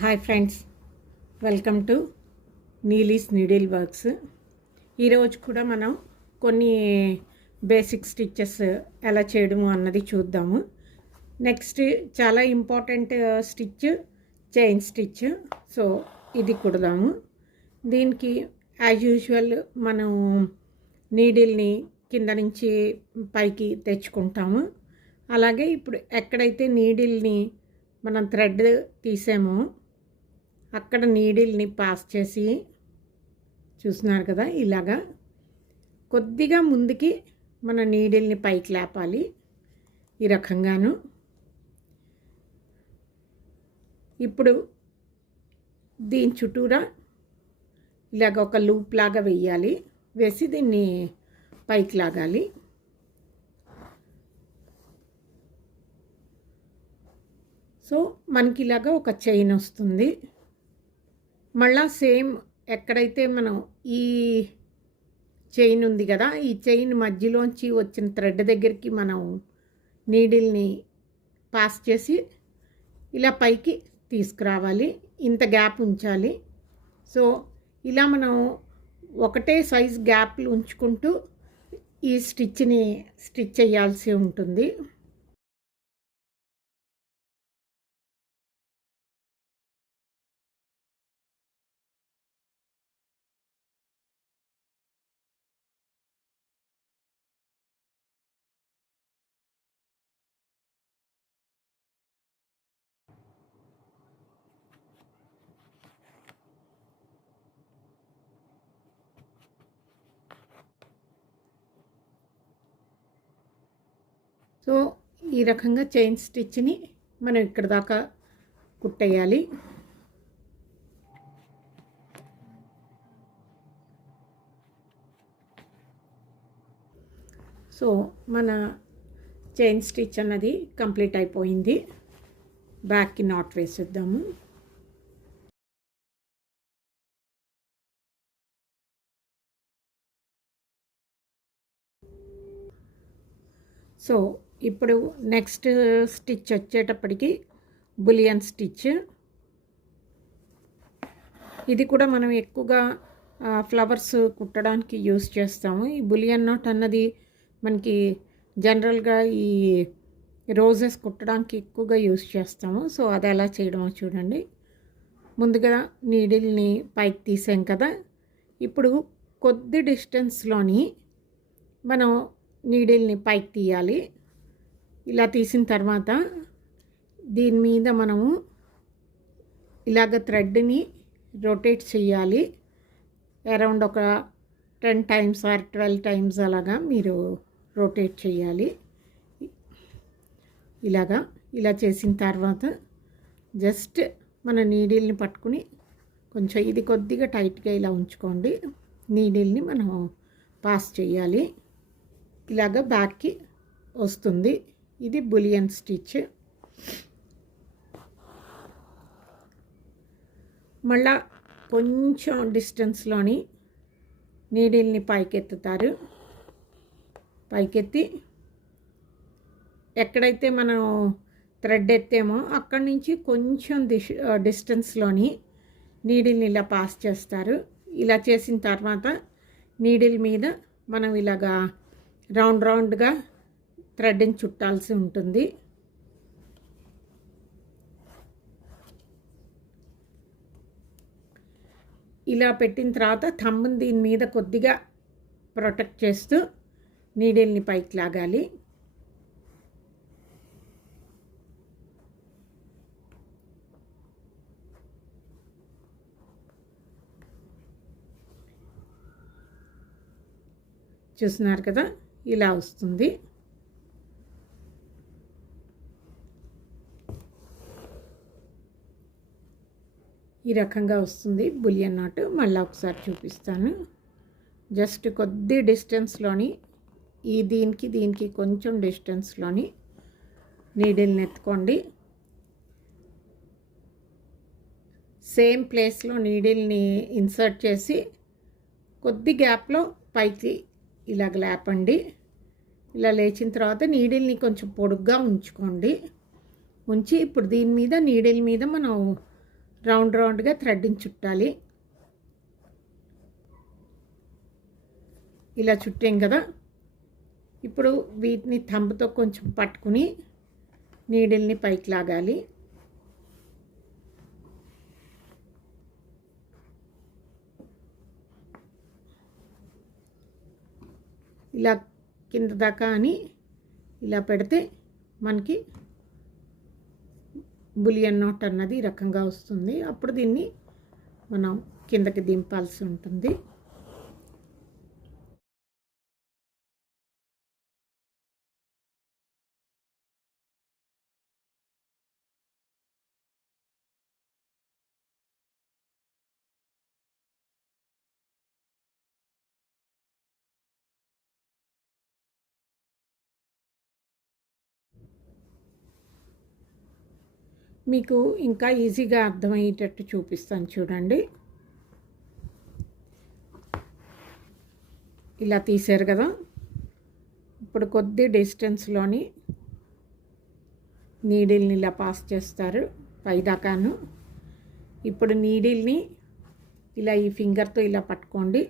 Hi friends, welcome to Neeli's needle works. ఈరోజు కూడా మనం కొన్ని బేసిక్ స్టిచ్చెస్ ఎలా చేయడము అన్నది చూద్దాము. నెక్స్ట్ చాలా important stitch chain stitch. So ఇది కుడదాము. దీనికి యాజ్ యూజువల్ మనం నీడిల్ని కింద నుంచి పైకి తెచ్చుకుంటాము. అలాగే ఇప్పుడు ఎక్కడైతే నీడిల్ని మనం థ్రెడ్ తీసామో అక్కడ నీడిల్ని పాస్ చేసి చూస్తున్నారు కదా, ఇలాగా కొద్దిగా ముందుకి మన నీడిల్ని పైకి లేపాలి. ఈ రకంగాను ఇప్పుడు దీని చుట్టూరా ఇలాగ ఒక లూప్ లాగా వేయాలి. వేసి దీన్ని పైకి లాగాలి. సో మనకి ఇలాగా ఒక చైన్ వస్తుంది. మళ్ళా సేమ్ ఎక్కడైతే మనం ఈ చైన్ ఉంది కదా, ఈ చైన్ మధ్యలోంచి వచ్చిన థ్రెడ్ దగ్గరికి మనం నీడిల్ని పాస్ చేసి ఇలా పైకి తీసుకురావాలి. ఇంత గ్యాప్ ఉంచాలి. సో ఇలా మనం ఒకటే సైజ్ గ్యాప్లు ఉంచుకుంటూ ఈ స్టిచ్ని స్టిచ్ చేయాల్సి ఉంటుంది. సో ఈ రకంగా చైన్ స్టిచ్ని మనం ఇక్కడ దాకా కుట్టేయాలి. సో మన చైన్ స్టిచ్ అన్నది కంప్లీట్ అయిపోయింది. బ్యాక్కి నాట్ వేసేద్దాము. సో ఇప్పుడు నెక్స్ట్ స్టిచ్ వచ్చేటప్పటికి బులియన్ స్టిచ్. ఇది కూడా మనం ఎక్కువగా ఫ్లవర్స్ కుట్టడానికి యూస్ చేస్తాము. ఈ బులియన్ నాట్ అన్నది మనకి జనరల్గా ఈ రోజెస్ కుట్టడానికి ఎక్కువగా యూస్ చేస్తాము. సో అది ఎలా చేయడమో చూడండి. ముందుగా నీడిల్ని పైకి తీసాం కదా, ఇప్పుడు కొద్ది డిస్టెన్స్లోని మనం నీడిల్ని పైకి తీయాలి. ఇలా తీసిన తర్వాత దీని మీద మనము ఇలాగ థ్రెడ్ని రొటేట్ చేయాలి. అరౌండ్ ఒక 10 times ఆర్ 12 times అలాగా మీరు రొటేట్ చేయాలి. ఇలా చేసిన తర్వాత జస్ట్ మన నీడిల్ని పట్టుకుని కొంచెం ఇది కొద్దిగా టైట్గా ఇలా ఉంచుకోండి. నీడిల్ని మనం పాస్ చేయాలి. ఇలాగ బ్యాక్కి వస్తుంది. ఇది బులియన్ స్టిచ్. మళ్ళా కొంచెం డిస్టెన్స్లోని నీడిల్ని పైకెత్తుతారు. పైకెత్తి ఎక్కడైతే మనం థ్రెడ్ ఎత్తామో అక్కడి నుంచి కొంచెం డిస్టెన్స్లోని నీడిల్ని ఇలా పాస్ చేస్తారు. ఇలా చేసిన తర్వాత నీడిల్ మీద మనం ఇలాగా రౌండ్గా థ్రెడ్ని చుట్టాల్సి ఉంటుంది. ఇలా పెట్టిన తర్వాత థంబ్ని దీని మీద కొద్దిగా ప్రొటెక్ట్ చేస్తూ నీడిల్ని పైకి లాగాలి. చూస్తున్నారు కదా, ఇలా వస్తుంది. ఈ రకంగా వస్తుంది బులియన్ నాట్. మళ్ళీ ఒకసారి చూపిస్తాను. జస్ట్ కొద్ది డిస్టెన్స్లోని దీనికి కొంచెం డిస్టెన్స్లోని నీడిల్ని ఎత్తుకోండి. సేమ్ ప్లేస్లో నీడిల్ని ఇన్సర్ట్ చేసి కొద్ది గ్యాప్లో పైకి ఇలాగ లేపండి. ఇలా లేచిన తర్వాత నీడిల్ని కొంచెం పొడుగ్గా ఉంచుకోండి. ఉంచి ఇప్పుడు దీని మీద నీడిల్ మీద మనం రౌండ్ రౌండ్గా థ్రెడ్ని చుట్టాలి. ఇలా చుట్టాం కదా. ఇప్పుడు వీటిని థంబ్తో కొంచెం పట్టుకుని నీడిల్ని పైకి లాగాలి. ఇలా కింద దాకా అని ఇలా పెడితే మనకి బులియన్ నాట్ అన్నది ఈ రకంగా వస్తుంది. అప్పుడు దీన్ని మనం కిందకి దింపాల్సి ఉంటుంది. మీకు ఇంకా ఈజీగా అర్థమయ్యేటట్టు చూపిస్తాను చూడండి. ఇలా తీశారు కదా. ఇప్పుడు కొద్ది డిస్టెన్స్లోని నీడిల్ని ఇలా పాస్ చేస్తారు పైదాకాను. ఇప్పుడు నీడిల్ని ఇలా ఈ ఫింగర్తో ఇలా పట్టుకోండి.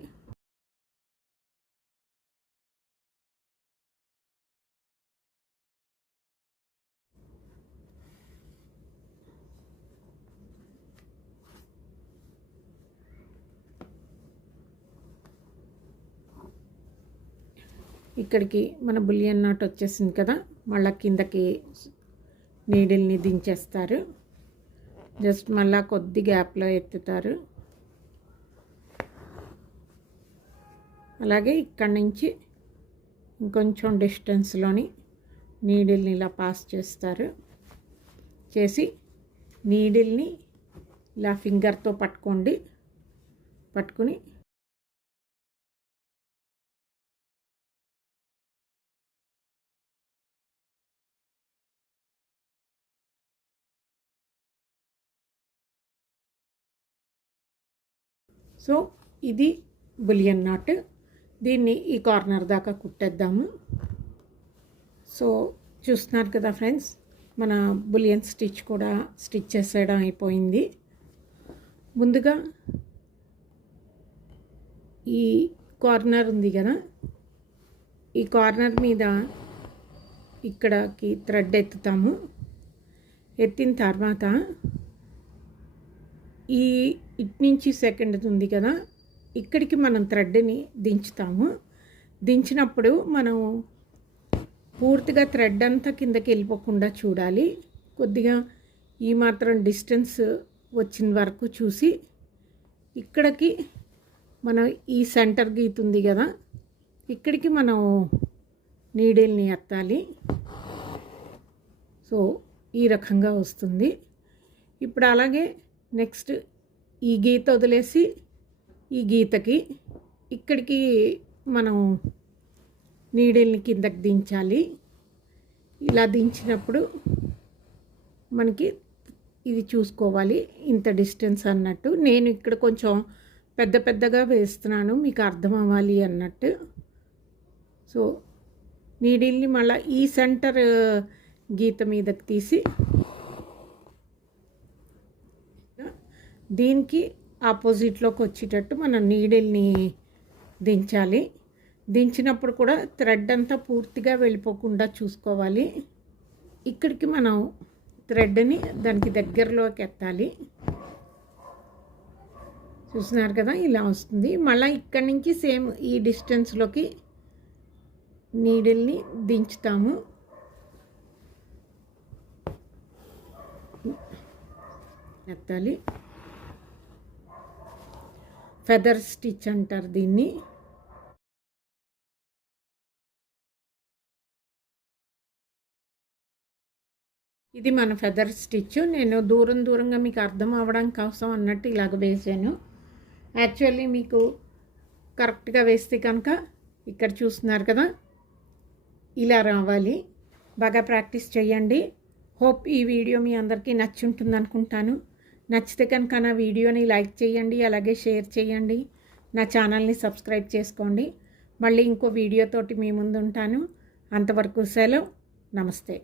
ఇక్కడికి మన బులియన్ నాట్ వచ్చేసింది కదా. మళ్ళీ కిందకి నీడిల్ని దించేస్తారు. జస్ట్ మళ్ళీ కొద్ది గ్యాప్లో ఎత్తుతారు. అలాగే ఇక్కడి నుంచి ఇంకొంచెం డిస్టెన్స్లోని నీడిల్ని ఇలా పాస్ చేస్తారు. చేసి నీడిల్ని ఇలా ఫింగర్తో పట్టుకోండి. పట్టుకుని సో ఇది బులియన్ నాట్. దీన్ని ఈ కార్నర్ దాకా కుట్టేద్దాము. సో చూస్తున్నారు కదా ఫ్రెండ్స్, మన బులియన్ స్టిచ్ కూడా స్టిచ్ చేసేయడం అయిపోయింది. ముందుగా ఈ కార్నర్ ఉంది కదా, ఈ కార్నర్ మీద ఇక్కడికి థ్రెడ్ ఎత్తుతాము. ఎత్తిన తర్వాత ఈ ఇటు నుంచి సెకండ్ ఉంది కదా, ఇక్కడికి మనం థ్రెడ్ని దించుతాము. దించినప్పుడు మనం పూర్తిగా థ్రెడ్ అంతా కిందకి వెళ్ళిపోకుండా చూడాలి. కొద్దిగా ఈ మాత్రం డిస్టెన్స్ వచ్చిన వరకు చూసి ఇక్కడికి మనం ఈ సెంటర్ గీత ఉంది కదా, ఇక్కడికి మనం నీడిల్ని ఎత్తాలి. సో ఈ రకంగా వస్తుంది. ఇప్పుడు అలాగే నెక్స్ట్ ఈ గీత వదిలేసి ఈ గీతకి ఇక్కడికి మనం నీడిల్ని కిందకి దించాలి. ఇలా దించినప్పుడు మనకి ఇది చూసుకోవాలి ఇంత డిస్టెన్స్ అన్నట్టు. నేను ఇక్కడ కొంచెం పెద్ద పెద్దగా వేస్తున్నాను మీకు అర్థం అవ్వాలి అన్నట్టు. సో నీడిల్ని మళ్ళీ ఈ సెంటర్ గీత మీదకి తీసి దీనికి ఆపోజిట్లోకి వచ్చేటట్టు మనం నీడిల్ని దించాలి. దించినప్పుడు కూడా థ్రెడ్ అంతా పూర్తిగా వెళ్ళిపోకుండా చూసుకోవాలి. ఇక్కడికి మనం థ్రెడ్ని దానికి దగ్గరలోకి ఎత్తాలి. చూస్తున్నారు కదా, ఇలా వస్తుంది. మళ్ళీ ఇక్కడి నుంచి సేమ్ ఈ డిస్టెన్స్లోకి నీడిల్ని దించుతాము. ఎత్తాలి. ఫెదర్ స్టిచ్ అంటారు దీన్ని. ఇది మన ఫెదర్ స్టిచ్. నేను దూరంగా మీకు అర్థం అవ్వడం కోసం అన్నట్టు ఇలాగ వేసాను. యాక్చువల్లీ మీకు కరెక్ట్గా వేస్తే కనుక ఇక్కడ చూస్తున్నారు కదా, ఇలా రావాలి. బాగా ప్రాక్టీస్ చేయండి. హోప్ ఈ వీడియో మీ అందరికీ నచ్చుంటుంది అనుకుంటాను. నచ్చితే కనుక నా వీడియోని లైక్ చేయండి, అలాగే షేర్ చేయండి. నా ఛానల్ని సబ్స్క్రైబ్ చేసుకోండి. మళ్ళీ ఇంకో వీడియోతోటి మీ ముందు ఉంటాను. అంతవరకు సెలవు. నమస్తే.